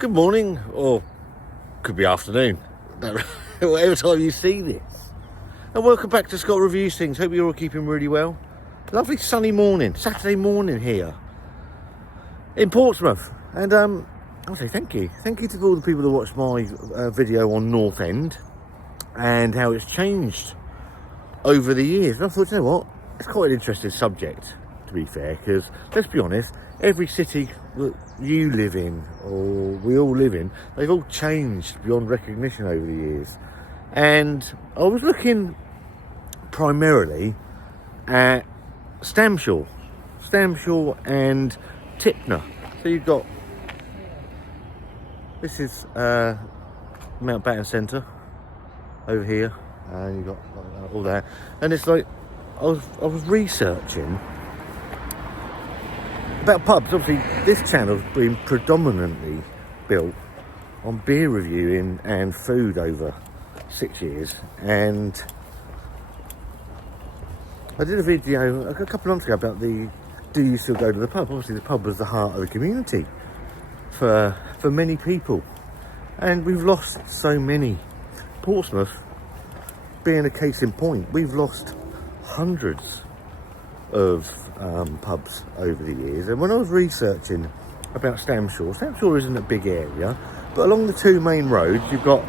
Good morning, or could be afternoon, whatever time you see this. And welcome back to Scott Reviews Things. Hope you're all keeping really well. Lovely sunny morning, Saturday morning here in Portsmouth. And I'll say thank you. Thank you to all the people who watched my video on North End and how it's changed over the years. And I thought, you know what, it's quite an interesting subject, to be fair, because let's be honest, every city that you live in, or we all live in, they've all changed beyond recognition over the years. And I was looking primarily at Stamshaw and Tipner. So you've got, this is Mountbatten Centre over here, and you've got all that. And it's like, I was researching about pubs. Obviously, this channel's been predominantly built on beer reviewing and food over 6 years, and I did a video a couple of months ago about do you still go to the pub? Obviously, the pub was the heart of the community for many people, and we've lost so many. Portsmouth being a case in point, we've lost hundreds of pubs over the years. And when I was researching about Stamshaw isn't a big area, but along the two main roads you've got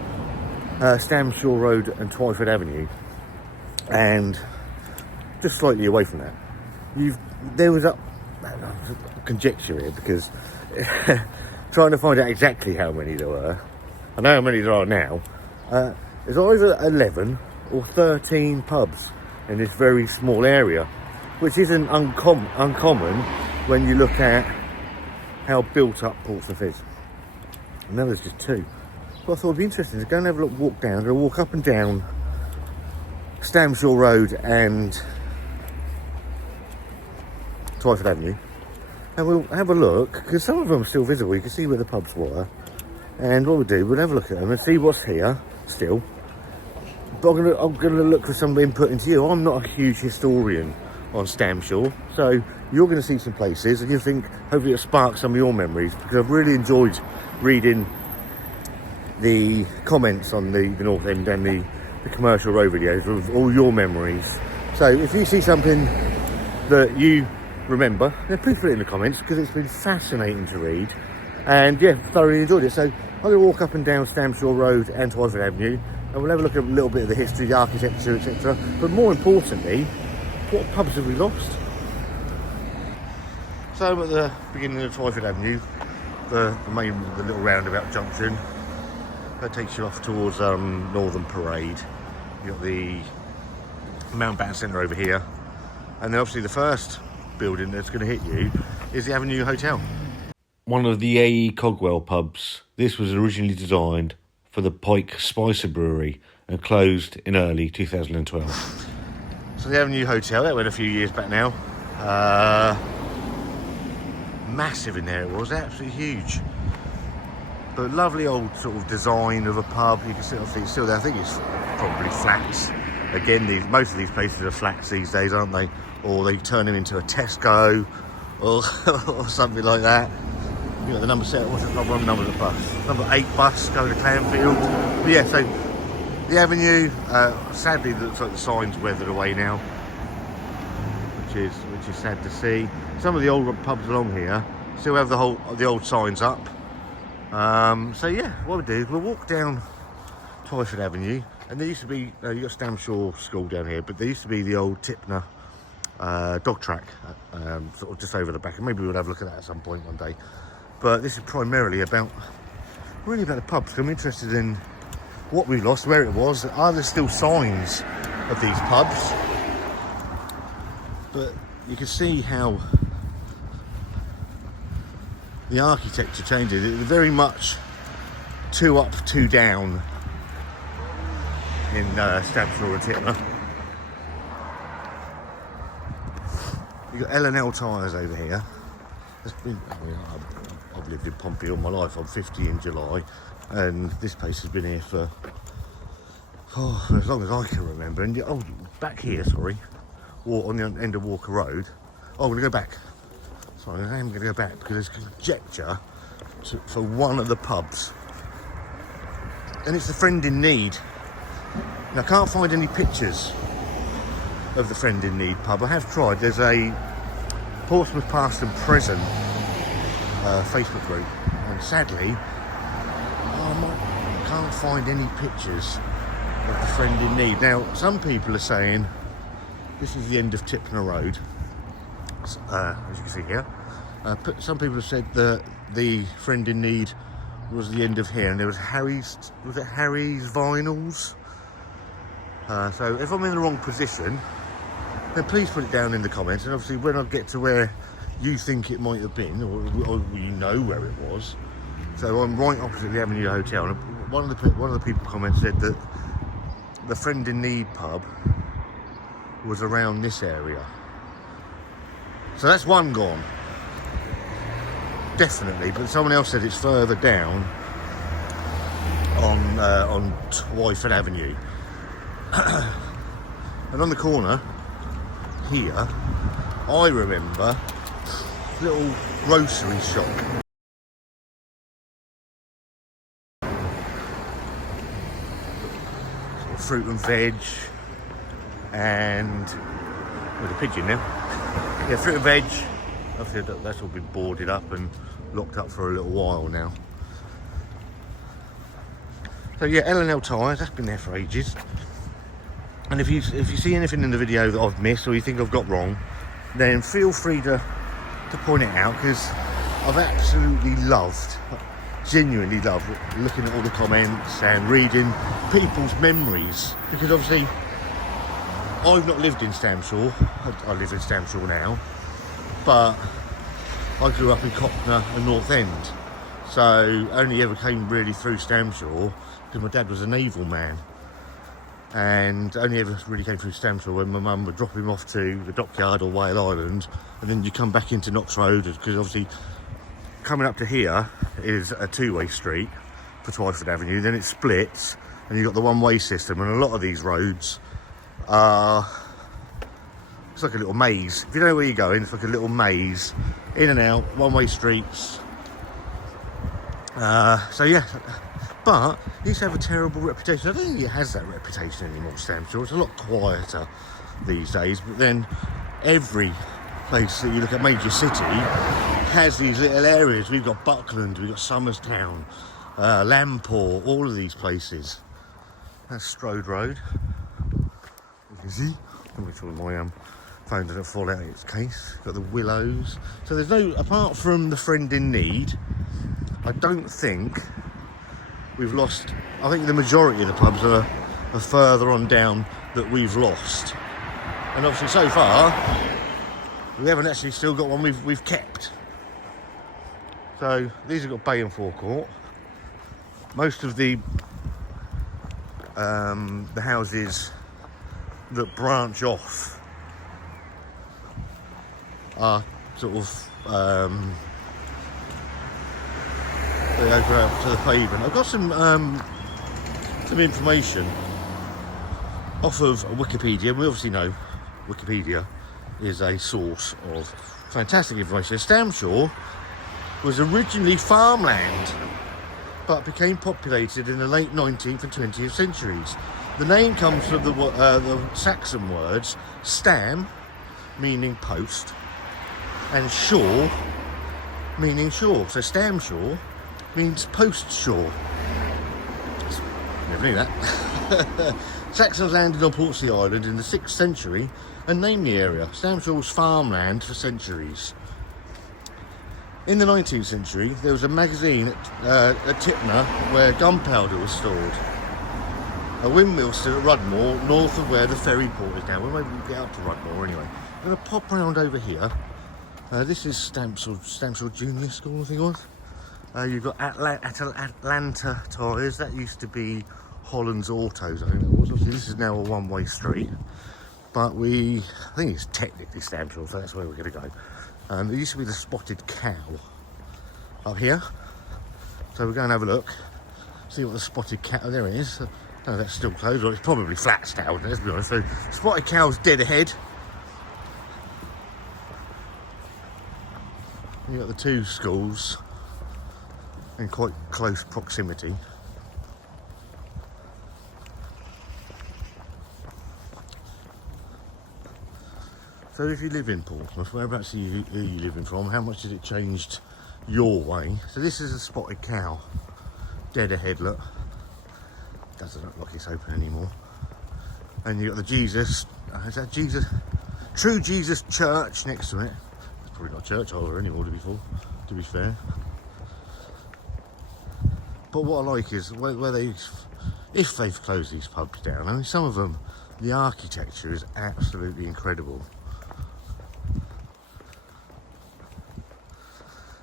Stamshaw Road and Twyford Avenue, and just slightly away from that there was a conjecture here, because trying to find out exactly how many there were. I know how many there are now. There's either 11 or 13 pubs in this very small area, which isn't uncommon when you look at how built up Portsmouth is. And now there's just two. What I thought would be interesting is go and have a walk down, go walk up and down Stamshaw Road and Twyford Avenue, and we'll have a look, because some of them are still visible. You can see where the pubs were, and what we'll do, we'll have a look at them and see what's here still. But I'm gonna look for some input into you. I'm not a huge historian on Stamshaw, so you're going to see some places and you think hopefully it'll spark some of your memories, because I've really enjoyed reading the comments on the North End and the commercial road videos of all your memories. So if you see something that you remember, then please put it in the comments, because it's been fascinating to read, and yeah, thoroughly enjoyed it. So I'm going to walk up and down Stamshaw Road and Twyford Avenue, and we'll have a look at a little bit of the history, the architecture, etc. But more importantly, what pubs have we lost? So I'm at the beginning of Twyford Avenue, the little roundabout junction that takes you off towards Northern Parade. You've got the Mountbatten Centre over here, and then obviously the first building that's going to hit you is the Avenue Hotel. One of the A.E. Cogwell pubs. This was originally designed for the Pike Spicer Brewery and closed in early 2012. So the Avenue Hotel, that went a few years back now. Massive in there it was, absolutely huge. But lovely old sort of design of a pub. You can see it's still there. I think it's probably flats. Again, most of these places are flats these days, aren't they? Or they turn them into a Tesco or something like that. You know, the number 7, what's the one number of the bus? Number 8 bus going to Clanfield. But yeah, so the Avenue, sadly, looks like the sign's weathered away now, which is sad to see. Some of the old pubs along here still have the old signs up. So yeah, what we'll do is we'll walk down Twyford Avenue, and there used to be, you got Stamshaw School down here, but there used to be the old Tipner dog track, sort of just over the back, and maybe we'll have a look at that at some point one day. But this is primarily about the pubs. I'm interested in what we lost, where it was. Are there still signs of these pubs? But you can see how the architecture changes. It's very much 2 up, 2 down in Stamshaw and Tipner. You've got L&L tyres over here. I've lived in Pompey all my life. I'm 50 in July, and this place has been here for as long as I can remember. And back here, sorry, on the end of Walker Road. Oh, I'm going to go back. Sorry, I am going to go back because there's conjecture for one of the pubs, and it's the Friend in Need. And I can't find any pictures of the Friend in Need pub. I have tried. There's a Portsmouth Past and Present Facebook group, and sadly I can't find any pictures of the Friend in Need. Now, some people are saying this is the end of Tipner Road, as you can see here. Some people have said that the Friend in Need was the end of here, and there was Harry's Vinyls. So if I'm in the wrong position, then please put it down in the comments, and obviously when I get to where you think it might have been, or you know where it was. So I'm right opposite the Avenue Hotel, and one of the people comments said that the Friend in Need pub was around this area. So that's one gone, definitely. But someone else said it's further down on Twyford Avenue. And on the corner here, I remember a little grocery shop. Sort of fruit and veg, and with a pigeon now. Yeah, fruit and veg. Obviously that's all been boarded up and locked up for a little while now. So yeah, L&L tyres, that's been there for ages. And if you see anything in the video that I've missed or you think I've got wrong, then feel free to point it out, because I've absolutely loved, genuinely loved, looking at all the comments and reading people's memories. Because obviously I've not lived in Stamshaw. I live in Stamshaw now, but I grew up in Cockney and North End, so only ever came really through Stamshaw because my dad was a naval man. And only ever really came through Stamshaw when my mum would drop him off to the dockyard or Whale Island, and then you come back into Knox Road, because obviously coming up to here is a two-way street for Twyford Avenue, then it splits and you've got the one-way system, and a lot of these roads are, it's like a little maze. If you know where you're going, it's like a little maze, in and out, one-way streets. So yeah, but it used to have a terrible reputation. I don't think it has that reputation anymore, Stamshaw. It's a lot quieter these days. But then every place that you look at, major city, has these little areas. We've got Buckland, we've got Somerstown, Lamport, all of these places. That's Strode Road. You can see. Let me sure my phone doesn't fall out of its case. Got the Willows. So there's no, apart from the Friend in Need, I don't think we've lost. I think the majority of the pubs are further on down that we've lost, and obviously so far we haven't actually still got one we've kept. So these have got bay and forecourt. Most of the houses that branch off are sort of they go out to the pavement. I've got some information off of Wikipedia. We obviously know Wikipedia is a source of fantastic information. Stamshaw was originally farmland, but became populated in the late 19th and 20th centuries. The name comes from the Saxon words stam, meaning post, and shore, meaning shore. So Stamshaw means post shore. Never knew that. Saxons landed on Portsmouth Island in the 6th century and named the area. Stamshaw was farmland for centuries. In the 19th century, there was a magazine at Tipner where gunpowder was stored. A windmill stood at Rudmore, north of where the ferry port is now. Well, maybe we'll get up to Rudmore anyway. I'm going to pop round over here. This is Stamshaw Junior School, I think it was. You've got Atlanta tyres. That used to be Holland's Autos, I think it was. Obviously, this is now a one-way street. But I think it's technically Stamshaw, so that's where we're going to go. There used to be the Spotted Cow up here. So we're going to have a look, see what the Spotted Cow, there it is. No, that's still closed, or it's probably Flatstown, let's be honest. So Spotted Cow's dead ahead. You've got the two schools in quite close proximity. So if you live in Portsmouth, whereabouts are you living from? How much has it changed your way? So this is a spotted cow, dead ahead, look. Doesn't look like it's open anymore. And you've got the Jesus, is that Jesus? True Jesus Church next to it. It's probably not a church either anymore, to be fair. But what I like is where if they've closed these pubs down, I mean, some of them, the architecture is absolutely incredible.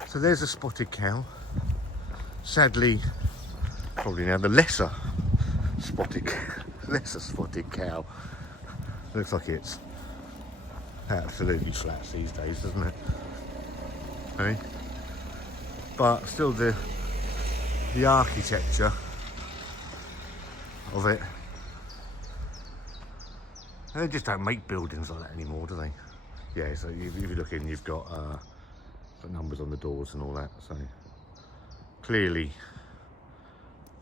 So there's a spotted cow. Sadly, probably now the lesser spotted cow. Looks like it's absolutely flats these days, doesn't it? Hey? But still the architecture of it. They just don't make buildings like that anymore, do they? Yeah, so if you look in, you've got numbers on the doors and all that, so clearly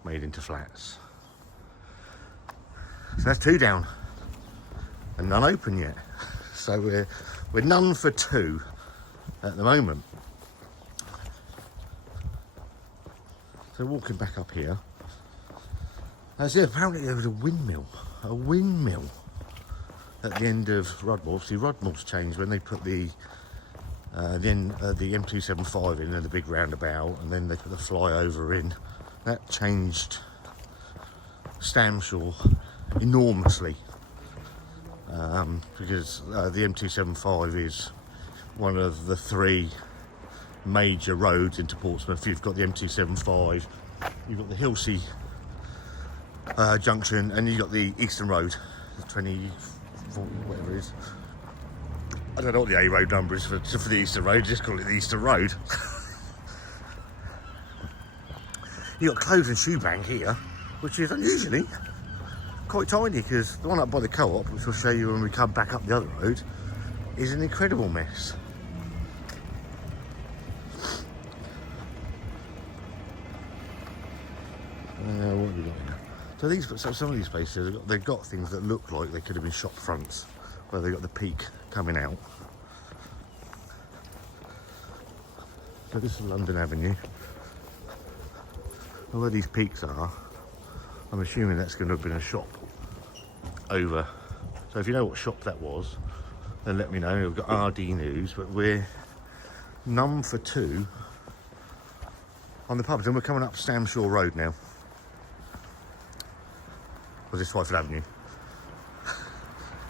made into flats. So that's 2 down and none open yet. So we're none for 2 at the moment. So walking back up here, apparently there was a windmill at the end of Rodmore. See, Rodmore's changed when they put the M275 in and the big roundabout, and then they put the flyover in. That changed Stamshaw enormously, because the M275 is one of the 3 major roads into Portsmouth. You've got the M275, you've got the Hilsea junction, and you've got the Eastern Road, the 20, 40, whatever it is. I don't know what the A road number is for the Eastern Road, just call it the Eastern Road. You've got Clothes and Shoe Bank here, which is unusually quite tiny, because the one up by the co-op, which we'll show you when we come back up the other road, is an incredible mess. What have we got here? So some of these places, they've got things that look like they could have been shop fronts, where they've got the peak coming out. So this is London Avenue. And where these peaks are, I'm assuming that's going to have been a shop over. So if you know what shop that was, then let me know. We've got RD News, but we're none for 2 on the pubs, and we're coming up Stamshaw Road now. Or is this Twyford Avenue?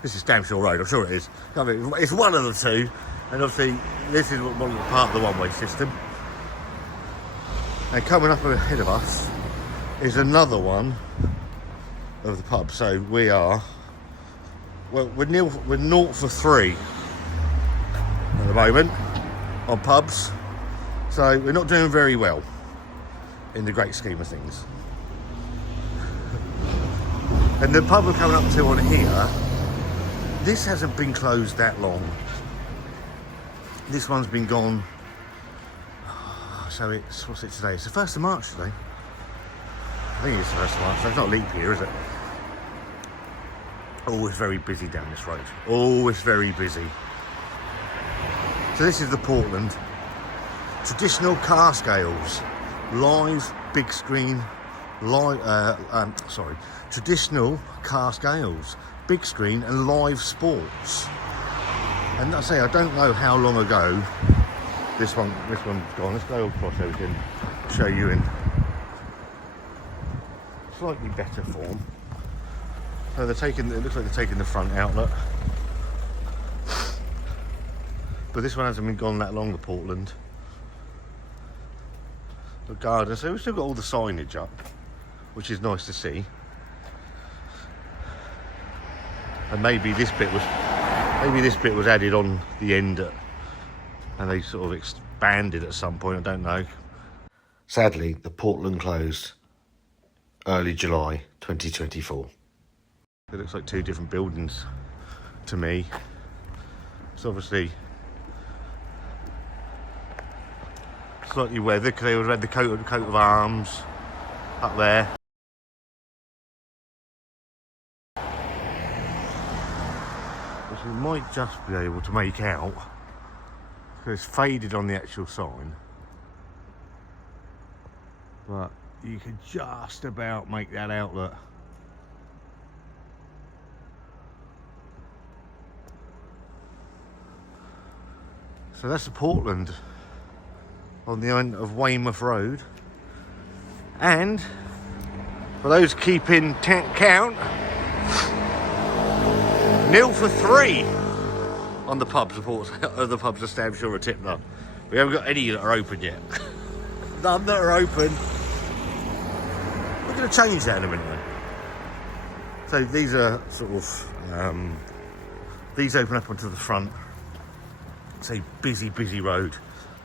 This is Stamshaw Road, I'm sure it is. I mean, it's one of the 2, and obviously this is part of the one-way system. And coming up ahead of us is another one of the pubs. So we are, well, we're 0 for 3 at the moment on pubs. So we're not doing very well in the great scheme of things. And the pub we're coming up to on here, this hasn't been closed that long. This one's been gone, so it's, what's it today? It's the 1st of March today. I think it's the 1st of March, so it's not leap year, is it? Always very busy down this road. Always very busy. So this is the Portland. Traditional car scales. Live, big screen, traditional car scales, big screen and live sports. And I say, I don't know how long ago this one's gone. Let's go across so we can show you in slightly better form. So it looks like they're taking the front outlet. But this one hasn't been gone that long, the Portland. The garden, so we've still got all the signage up, which is nice to see. And maybe this bit was added on the end and they sort of expanded at some point, I don't know. Sadly, the Portland closed early July 2024. It looks like 2 different buildings to me. It's obviously slightly weathered because they would have had the coat of arms up there. Which we might just be able to make out because it's faded on the actual sign. But you can just about make that outlet. So that's the Portland on the end of Weymouth Road. And for those keeping count, 0-3 on the pubs of Stamshaw or Tipner. We haven't got any that are open yet. None that are open. We're going to change that in a minute though. So these are sort of, these open up onto the front. It's a busy road.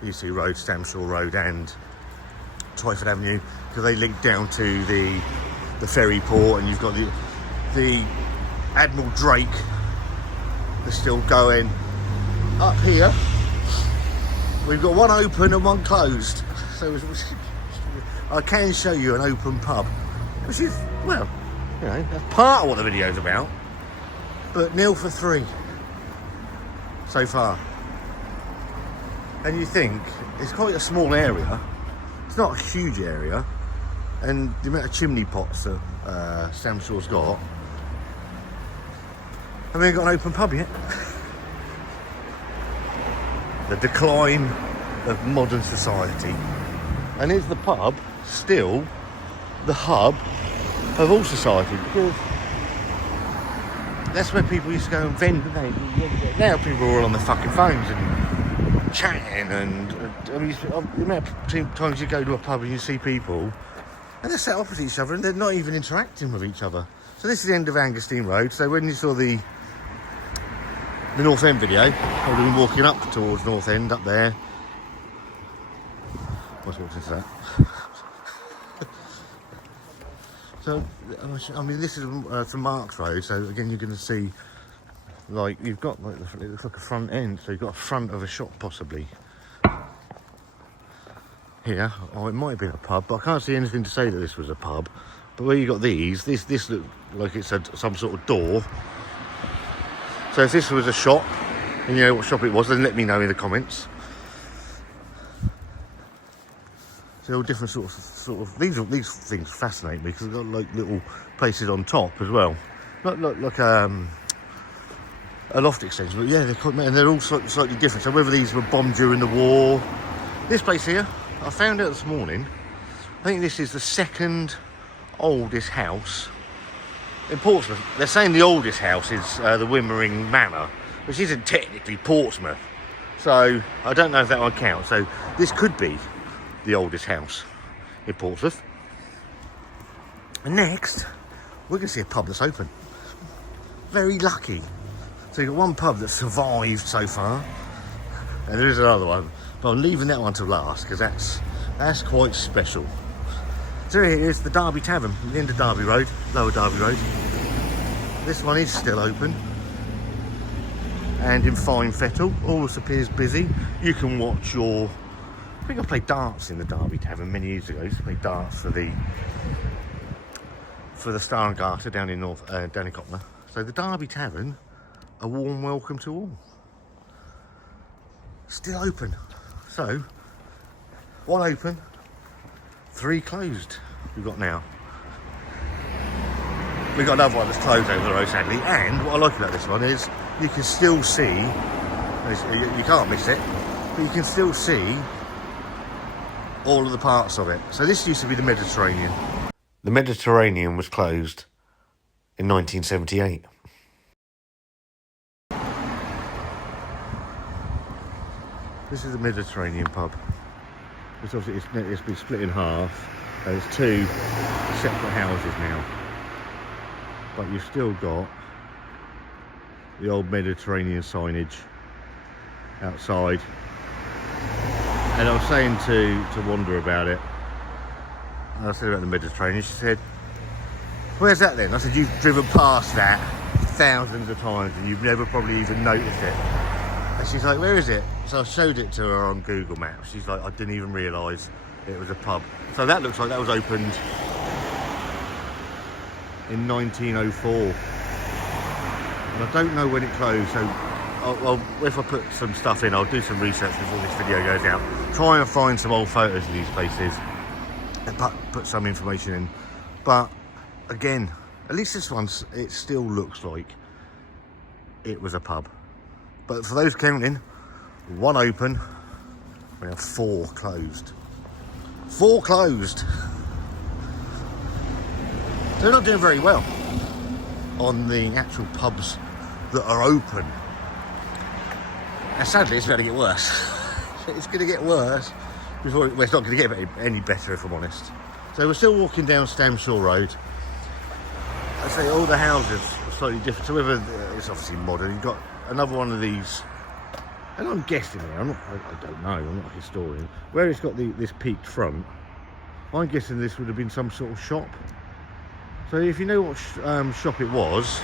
UC Road, Stamshaw Road and Twyford Avenue, because they link down to the ferry port, and you've got the Admiral Drake that's still going. Up here we've got one open and one closed, so I can show you an open pub, which is, well, you know, that's part of what the video's about. But 0-3 so far. And you think, it's quite a small area, it's not a huge area, and the amount of chimney pots that Stamshaw's got, and we ain't got an open pub yet. The decline of modern society. And is the pub still the hub of all society? Because that's where people used to go and vent, didn't they? Now people are all on their fucking phones and chatting, and I mean, the amount of times you go to a pub and you see people and they're sat opposite each other and they're not even interacting with each other. So this is the end of Angerstein Road. So when you saw the North End video, I would have been walking up towards North End up there. What's that? So I mean, this is from Marks Road. So again, you're going to see, like, you've got like it looks like a front end. So you've got a front of a shop possibly here. Oh, it might have been a pub, but I can't see anything to say that this was a pub. But where you got these, this looked like it's some sort of door. So if this was a shop, and you know what shop it was, then let me know in the comments. So all different sort of these things fascinate me because they've got like little places on top as well, not like a loft extension, but yeah, they're all slightly different. So whether these were bombed during the war, this place here, I found out this morning. I think this is the second oldest house in Portsmouth. They're saying the oldest house is the Wimmering Manor, which isn't technically Portsmouth. So I don't know if that one counts. So this could be the oldest house in Portsmouth. And next, we're going to see a pub that's open. Very lucky. So you've got one pub that survived so far, and there is another one. But I'm leaving that one to last because that's quite special. So here is the Derby Tavern, the end of Derby Road, Lower Derby Road. This one is still open and in fine fettle. All appears busy. You can watch your... I think I played darts in the Derby Tavern many years ago. I used to play darts for the Star and Garter down in Cockner. So the Derby Tavern, a warm welcome to all. Still open. So, one open, 3 closed we've got now. We've got another one that's closed over the road, sadly. And what I like about this one is you can still see, you can't miss it, but you can still see all of the parts of it. So this used to be the Mediterranean. The Mediterranean was closed in 1978. This is the Mediterranean pub. It's obviously it's been split in half. There's 2 separate houses now, but you've still got the old Mediterranean signage outside. And I was saying to Wanda about it, and I said about the Mediterranean. She said, "Where's that then?" I said, "You've driven past that thousands of times and you've never probably even noticed it." And she's like, where is it? So I showed it to her on Google Maps. She's like, I didn't even realise it was a pub. So that looks like that was opened in 1904. And I don't know when it closed, so if I put some stuff in, I'll do some research before this video goes out. Try and find some old photos of these places and put some information in. But again, at least this one, it still looks like it was a pub. But for those counting, 1 open, we have 4 closed. 4 closed. So they're not doing very well on the actual pubs that are open. And sadly, it's going to get worse. It's going to get worse before it's not going to get any better, if I'm honest. So we're still walking down Stamshaw Road. I say all the houses are slightly different. So whether it's obviously modern, you've got another one of these, and I'm guessing here. I don't know. I'm not a historian. Where it's got this peaked front, I'm guessing this would have been some sort of shop. So if you know what shop it was,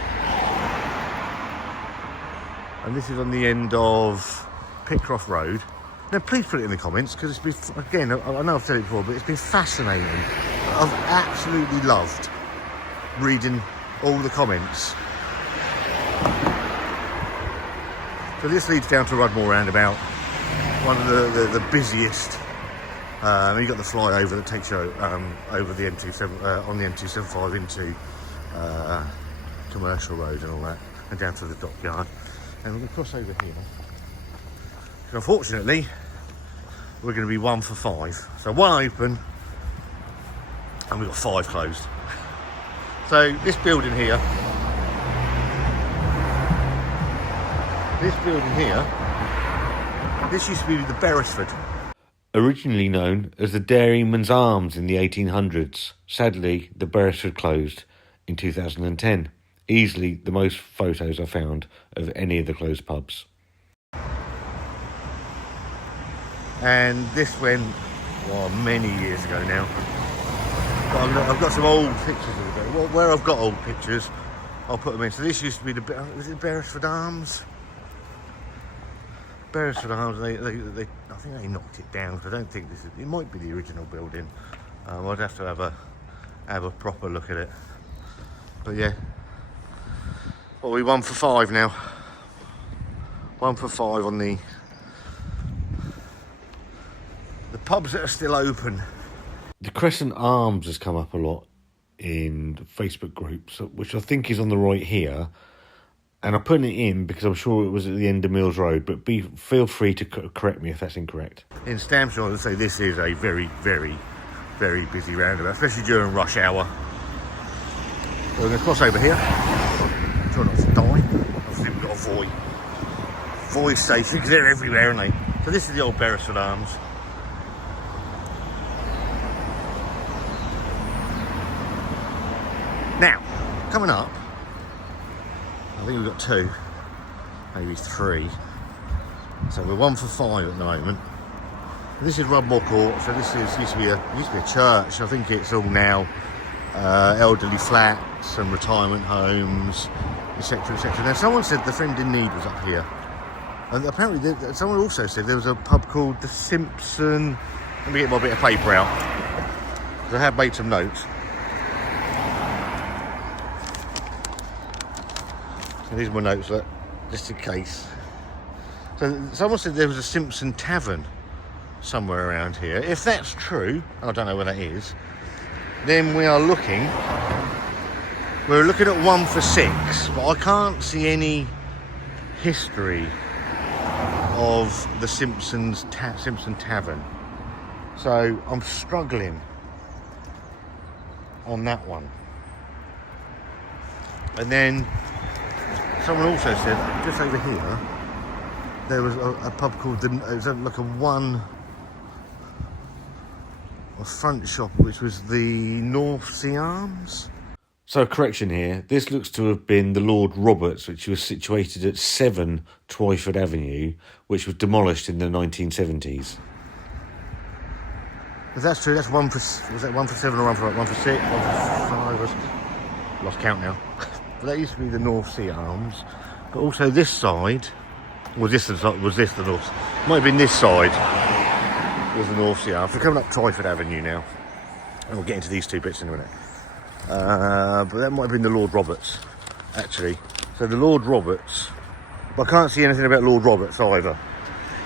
and this is on the end of Pitcroft Road, then please put it in the comments, because it's been, again, I know I've said it before, but it's been fascinating. I've absolutely loved reading all the comments. So this leads down to Rudmore Roundabout, one of the busiest. You've got the flyover that takes you over the M27 on the M275 into Commercial Road and all that, and down to the dockyard. And we're going to cross over here. So unfortunately, we're going to be 1 for 5. So 1 open, and we've got 5 closed. So this building here, this used to be the Beresford. Originally known as the Dairyman's Arms in the 1800s. Sadly, the Beresford closed in 2010. Easily the most photos I found of any of the closed pubs. And this went, well, many years ago now. But I've got some old pictures of it. Well, where I've got old pictures, I'll put them in. So this used to be was it Beresford Arms? Beresford Arms, I think they knocked it down, so I don't think this is, it might be the original building. I'd have to have a proper look at it. But yeah, well, we 1 for 5 now. 1 for 5 on the pubs that are still open. The Crescent Arms has come up a lot in Facebook groups, which I think is on the right here. And I'm putting it in because I'm sure it was at the end of Mills Road, but feel free to correct me if that's incorrect. In Stamshaw, I would say this is a very, very, very busy roundabout, especially during rush hour. So we're going to cross over here. Try not to die. Obviously we've got a void station, because they're everywhere, aren't they? So this is the old Beresford Arms. Now, coming up, I think we've got 2, maybe 3. So we're 1 for 5 at the moment. This is Rudmore Court. So this used to be a church. I think it's all now elderly flats and retirement homes, etc., etc. Now someone said the Friend in Need was up here, and apparently someone also said there was a pub called the Simpson. Let me get my bit of paper out, because I have made some notes. And these are my notes, look, just in case. So someone said there was a Simpson Tavern somewhere around here. If that's true, I don't know where that is, then we're looking at 1 for 6, but I can't see any history of the Simpson Tavern. So I'm struggling on that one. And then someone also said, just over here, there was a pub called it was like a front shop, which was the North Sea Arms. So, correction here, this looks to have been the Lord Roberts, which was situated at 7 Twyford Avenue, which was demolished in the 1970s. If that's true, that's 1 for, was that 1 for 7 or 1 for 6? 1 for 5, lost count now. But that used to be the North Sea Arms. But also this side Was this the North? Might have been this side. Was the North Sea Arms. We're coming up Twyford Avenue now. And we'll get into these two bits in a minute. But that might have been the Lord Roberts, actually. So the Lord Roberts, but I can't see anything about Lord Roberts either.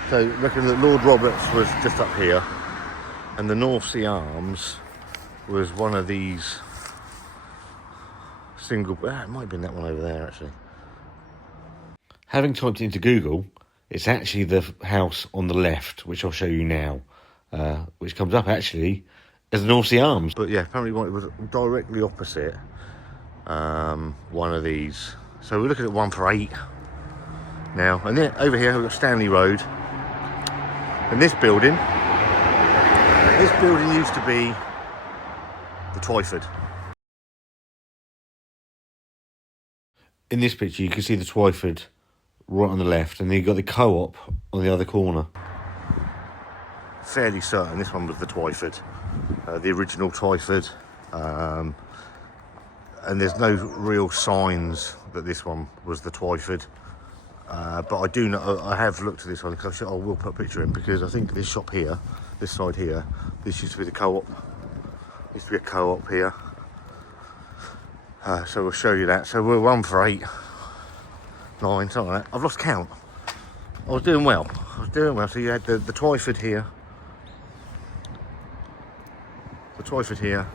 So I reckon that Lord Roberts was just up here, and the North Sea Arms was one of these single. It might have been that one over there, actually. Having typed into Google, it's actually the house on the left, which I'll show you now, which comes up actually as the North Sea Arms. But yeah, apparently it was directly opposite one of these. So we're looking at 1 for 8 now. And then over here we've got Stanley Road. And this building used to be the Twyford. In this picture you can see the Twyford right on the left, and then you've got the Co-op on the other corner. Fairly certain this one was the Twyford, the original Twyford, and there's no real signs that this one was the Twyford, but I do know, I have looked at this one, because I will put a picture in, because I think this shop here, this side here, this used to be the Co-op, used to be a Co-op here, so we'll show you that. So we're 1 for 8, 9, something like that. I've lost count. I was doing well. So you had the Twyford here. The Twyford here.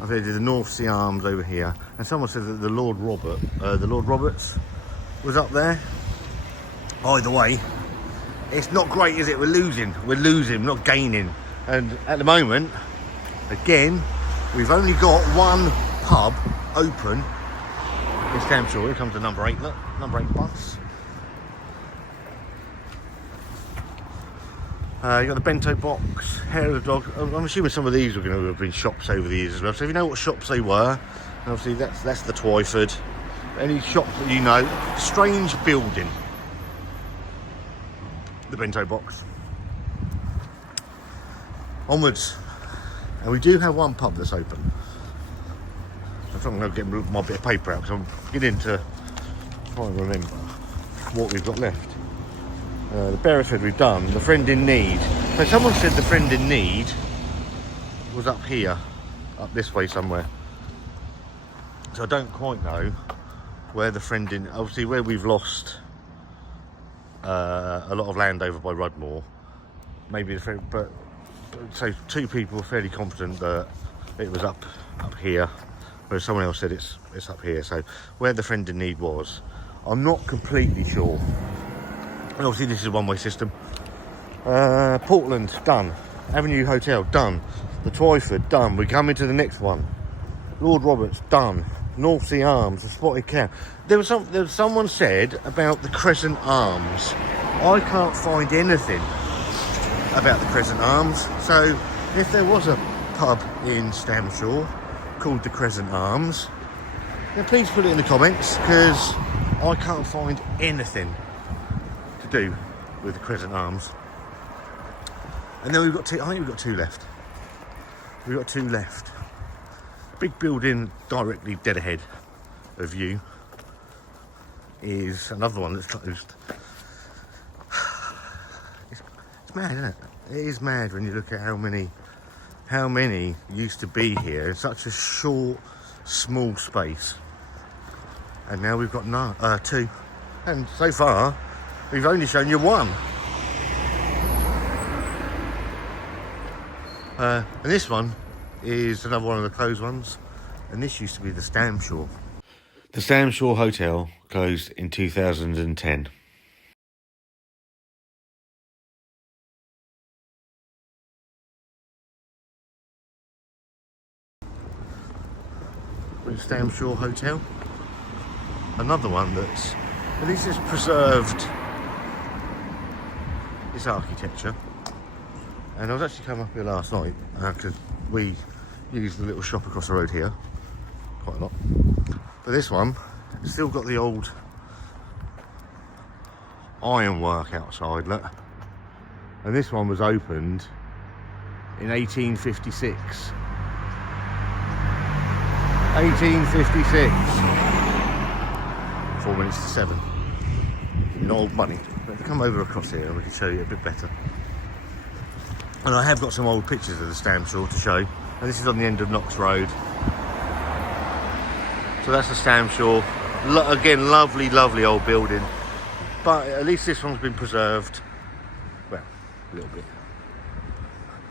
I think the North Sea Arms over here. And someone said that the Lord Roberts was up there. Either way, it's not great, is it? We're losing, not gaining. And at the moment, again, we've only got one pub open in Stamshaw. Here comes the number 8, look, number 8 bus. You got the bento box, hair of the dog. I'm assuming some of these are going to have been shops over the years as well. So if you know what shops they were, obviously that's the Twyford. Any shops that you know, strange building. The bento box. Onwards, and we do have one pub that's open. I'm going to get my bit of paper out, because I'm beginning to try and remember what we've got left. The Beresford we've done, the Friend in Need. So someone said the Friend in Need was up here, up this way somewhere. So I don't quite know where the Friend in, obviously where we've lost a lot of land over by Rudmore. Maybe the Friend, but so two people were fairly confident that it was up here. Whereas someone else said it's up here. So where the Friend in Need was, I'm not completely sure. And obviously this is a one-way system. Portland, done. Avenue Hotel, done. The Twyford, done. We come into the next one. Lord Roberts, done. North Sea Arms, the Spotted Cow. There was someone said about the Crescent Arms. I can't find anything about the Crescent Arms. So if there was a pub in Stamshaw called the Crescent Arms, then please put it in the comments, because I can't find anything to do with the Crescent Arms. And then we've got two, I think we've got two left. We've got two left. Big building directly dead ahead of you is another one that's closed. It's mad, isn't it? It is mad when you look at how many used to be here in such a short, small space. And now we've got two. And so far, we've only shown you one. And this one is another one of the closed ones. And this used to be the Stamshaw. The Stamshaw Hotel closed in 2010. Stamshaw Hotel, another one that's at least has preserved its architecture. And I was actually coming up here last night because we used the little shop across the road here quite a lot. But this one has still got the old ironwork outside, look. And this one was opened in 1856. 1856. 4 minutes to 7 in old money. Let's come over across here and we can show you a bit better. And I have got some old pictures of the Stamshaw to show. And this is on the end of Knox Road. So that's the Stamshaw. Again, lovely, lovely old building. But at least this one's been preserved. Well, a little bit.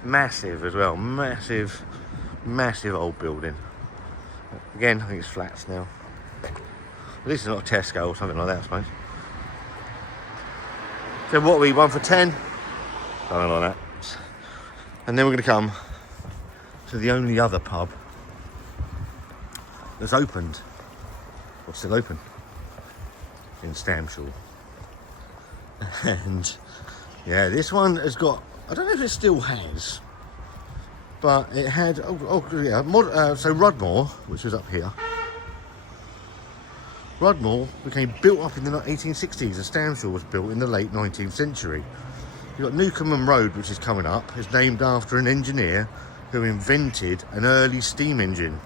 Massive as well. Massive, massive old building. Again, I think it's flats now. At least it's not a Tesco or something like that, I suppose. So what are we, 1 for 10? Something like that. And then we're going to come to the only other pub that's opened, or still open, in Stamshaw. And yeah, this one has got, I don't know if it still has, but it had, so Rodmore, which was up here, Rodmore became built up in the 1860s, and Stamshaw was built in the late 19th century. You've got Newcomen Road, which is coming up. It's named after an engineer who invented an early steam engine.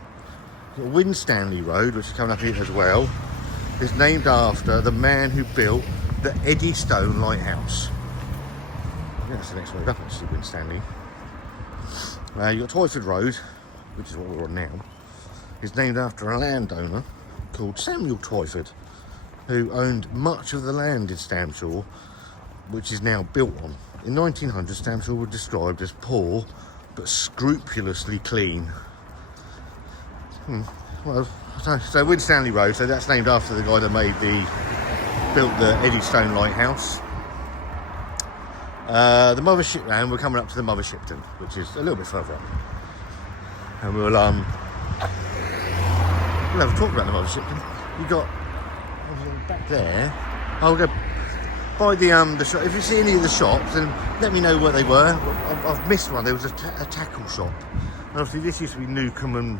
You've got Winstanley Road, which is coming up here as well. It's named after the man who built the Eddystone Lighthouse. I think that's the next road up, actually, Winstanley. You've got Twyford Road, which is what we're on now. It's named after a landowner called Samuel Twyford, who owned much of the land in Stamshaw, which is now built on. In 1900, Stamshaw was described as poor but scrupulously clean. Well, so Winstanley Road, so that's named after the guy that built the Eddystone Lighthouse. The Mother Shipton, we're coming up to the Mother Shipton, which is a little bit further up. And we'll have a talk about the Mother Shipton. You got back there. I'll go by the shop. If you see any of the shops, then let me know where they were. I've missed one. There was a tackle shop. And obviously this used to be Newcomen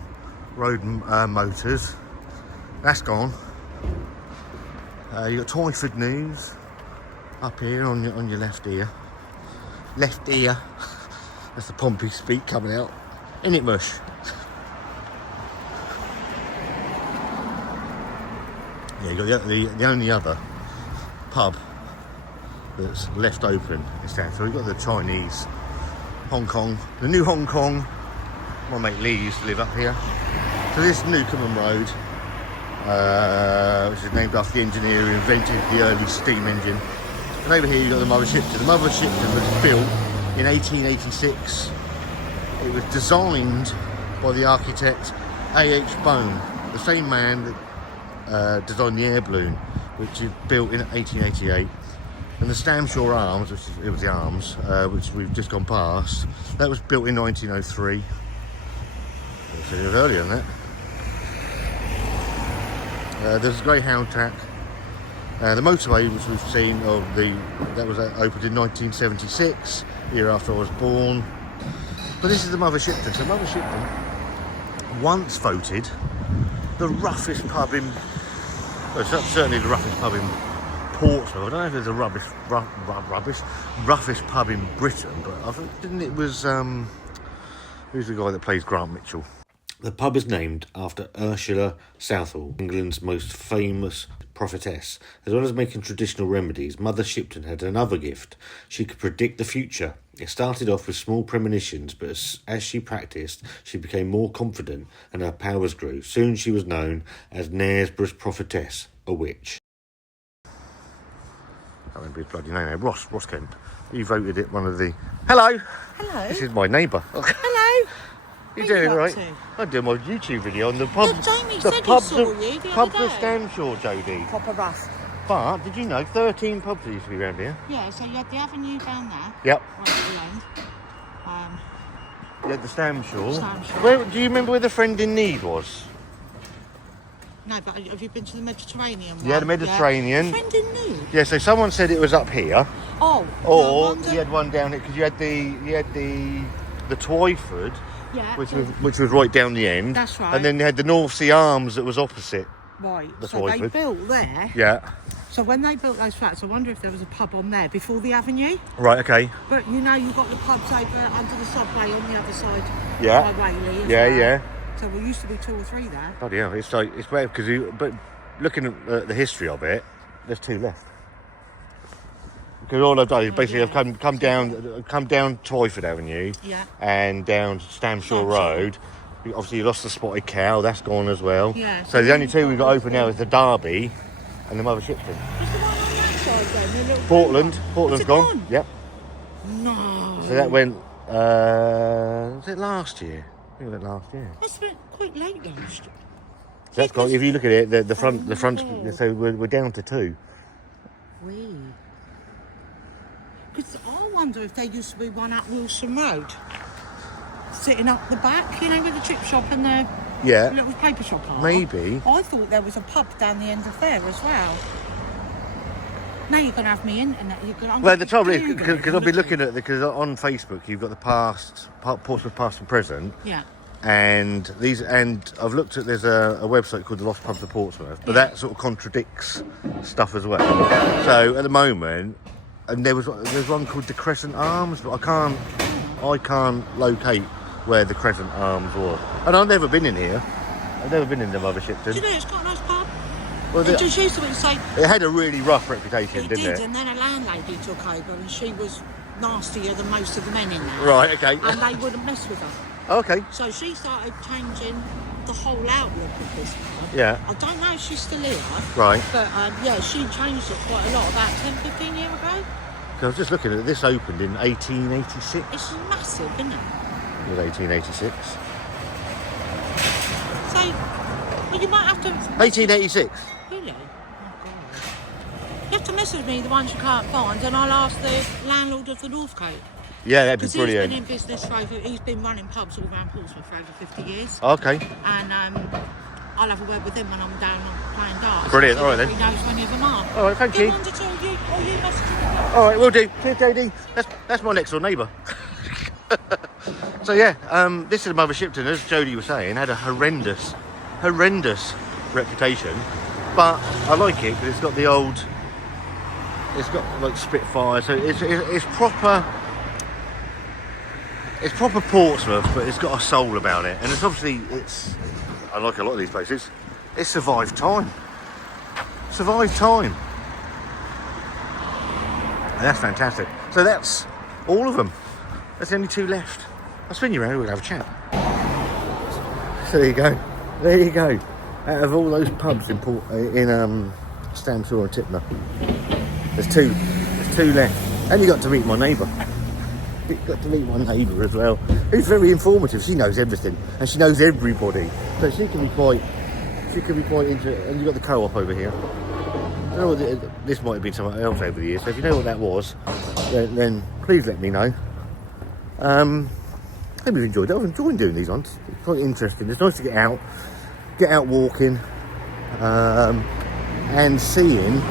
Road Motors. That's gone. You got Twyford News up here on your left ear. Left ear. That's the Pompey speak coming out. In it, mush. Yeah, you got the only other pub that's left open in Stamford. So we've got the Chinese, Hong Kong, the new Hong Kong. My mate Lee used to live up here. So this Newcomen Road, which is named after the engineer who invented the early steam engine. And over here you've got the Mother Shipton. The Mother Shipton was built in 1886. It was designed by the architect A.H. Bone, the same man that designed the air balloon, which is built in 1888. And the Stamshaw Arms, it was the Arms, which we've just gone past, that was built in 1903. So it was earlier than that. There's a Greyhound track. The motorway, which we've seen, that was opened in 1976, the year after I was born. But this is the Mother Shipton. So Mother Shipton once voted the roughest pub in, well, certainly the roughest pub in Portsmouth. I don't know if there's a roughest pub in Britain, but I think, didn't it was, who's the guy that plays Grant Mitchell? The pub is named after Ursula Southall, England's most famous prophetess. As well as making traditional remedies, Mother Shipton had another gift. She could predict the future. It started off with small premonitions, but as she practised, she became more confident and her powers grew. Soon she was known as Knaresborough's prophetess, a witch. I can't remember his bloody name. Ross Kemp. He voted it one of the... Hello! Hello. This is my neighbour. Hello. You doing all right? I'm doing my YouTube video on the pub. Yeah, Jamie said he saw you the pub other of day. Stamshaw, Jodie. Proper rough. But did you know 13 pubs used to be around here? Yeah, so you had the avenue down there. Yep. Right at the end. You had the Stamshaw. Stamshaw. Where, do you remember where the Friend in Need was? No, but have you been to the Mediterranean one? Yeah, the Mediterranean. Yeah. Friend in Need? Yeah, so someone said it was up here. Oh. Or no, you had one down here because you had the Twyford. Yeah. Which was right down the end. That's right. And then you had the North Sea Arms that was opposite. Right. The so they Twyford. built there. Yeah. So when they built those flats, I wonder if there was a pub on there before the avenue. Right, okay. But you know, you've got the pubs over under the subway on the other side. Yeah. By Whaley as Yeah, well. yeah. So there used to be 2 or 3 there. Bloody hell, it's weird because but looking at the history of it, there's 2 left. Because all I've done is basically I've come down Twyford Avenue, and down Stamshaw Road. Obviously, you lost the spotted cow. That's gone as well. Yeah. So the only two we've got open now is the Derby and the Mother Shipton. What's the one on that side then? The little Portland's gone. Yep. No. So that went. Was it last year? I think it went last year. That's been quite late last year. So that's got. If you look at it, the front. So we're down to two. Because I wonder if there used to be one up Wilson Road, sitting up the back, you know, with the chip shop and the little paper shop are. Maybe. I thought there was a pub down the end of there as well. Now you're going to have me internet. Well, the trouble is, because I've been looking at because on Facebook you've got the Portsmouth past and present. Yeah. And I've looked at there's a website called the Lost Pubs of Portsmouth, but that sort of contradicts stuff as well. So at the moment, and there's one called the Crescent Arms, but I can't locate where the Crescent Arms was. And I've never been in here. I've never been in the Mother Shipton. Do you know it's quite a nice pub? Well, it just used to be say it had a really rough reputation, didn't it? And then a landlady took over, and she was nastier than most of the men in there. Right. Okay. And they wouldn't mess with her. Okay. So she started changing the whole outlook of this pub. Yeah. I don't know if she's still here. Right. But she changed it quite a lot about 10, 15 years ago. I was just looking at it. This opened in 1886. It's massive, isn't it? It was 1886. So, well, you might have to... 1886? Really? Oh, God. You have to message me the ones you can't find, and I'll ask the landlord of the Northcote. Yeah, that'd be brilliant. He's been in business he's been running pubs all around Portsmouth for over 50 years. Okay. And I'll have a word with him when I'm down playing darts. Brilliant, all right then. He knows when of them are. All right, thank you. You message me. All right, we'll do. Cheers, JD. That's my next door neighbour. So yeah, this is Mother Shipton, as Jodie was saying, had a horrendous reputation, but I like it because it's got the old. It's got like Spitfire, so it's proper. It's proper Portsmouth, but it's got a soul about it, and it's obviously I like a lot of these places. It's survived time. And that's fantastic. So that's all of them. There's only two left. I'll spin you around. We'll have a chat. So there you go. Out of all those pubs in Stamshaw and Tipner, there's two left, and you got to meet my neighbour. Got to meet my neighbour as well, who's very informative. She knows everything and she knows everybody, so she can be quite interesting. And you've got the co-op over here. I don't know what this might have been something else over the years, so if you know what that was, then please let me know. I hope you've enjoyed it. I was enjoying doing these ones. It's quite interesting. It's nice to get out walking, and seeing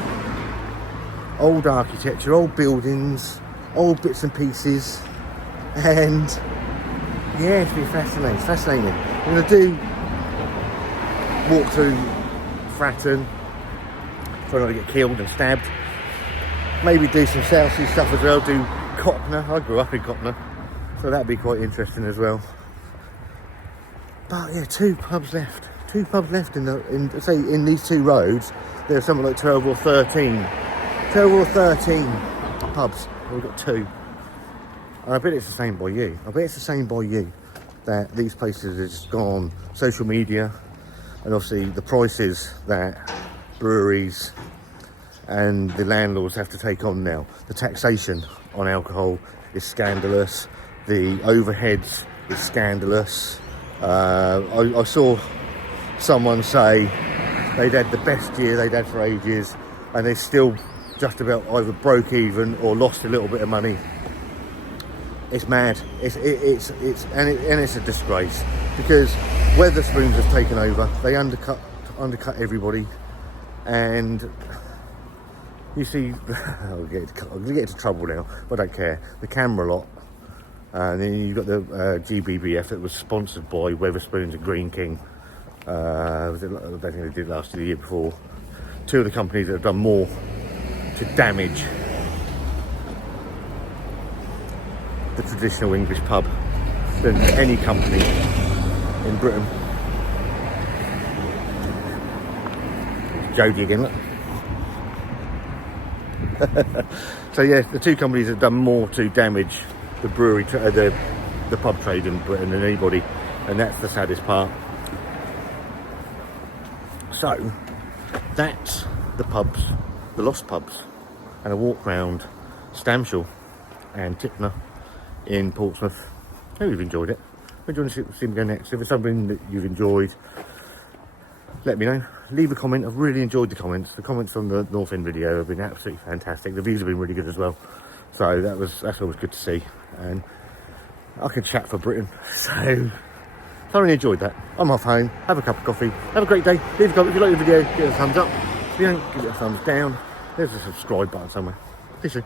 old architecture, old buildings, old bits and pieces, and yeah, it's been fascinating. I'm going to walk through Fratton, try not to get killed and stabbed, maybe do some Southsea stuff as well, do Cockner. I grew up in Cockner, so that'd be quite interesting as well. But yeah, two pubs left in these two roads. There's something like 12 or 13 pubs. We've got two. And I bet it's the same by you. That these places have just gone social media, and obviously the prices that breweries and the landlords have to take on now. The taxation on alcohol is scandalous. The overheads is scandalous. I saw someone say they'd had the best year they'd had for ages, and they still just about either broke even or lost a little bit of money. It's mad. It's a disgrace, because Wetherspoons have taken over. They undercut everybody, and you see, I'll get into trouble now, but I don't care. The camera lot, and then you've got the GBBF that was sponsored by Wetherspoons and Green King. I don't think they did last year, the year before. Two of the companies that have done more to damage the traditional English pub than any company in Britain. Jodie again, look. So yeah, the two companies have done more to damage the brewery, the pub trade in Britain than anybody, and that's the saddest part. So that's the pubs, the lost pubs, and a walk round Stamshaw and Tipner in Portsmouth. I hope you've enjoyed it. We're going to see me go next. If it's something that you've enjoyed, let me know. Leave a comment. I've really enjoyed the comments. The comments on the North End video have been absolutely fantastic. The views have been really good as well. So that's always good to see. And I can chat for Britain. So I really enjoyed that. I'm off home. Have a cup of coffee. Have a great day. Leave a comment. If you like the video, give it a thumbs up. If you don't, give it a thumbs down. There's a subscribe button somewhere. See you soon.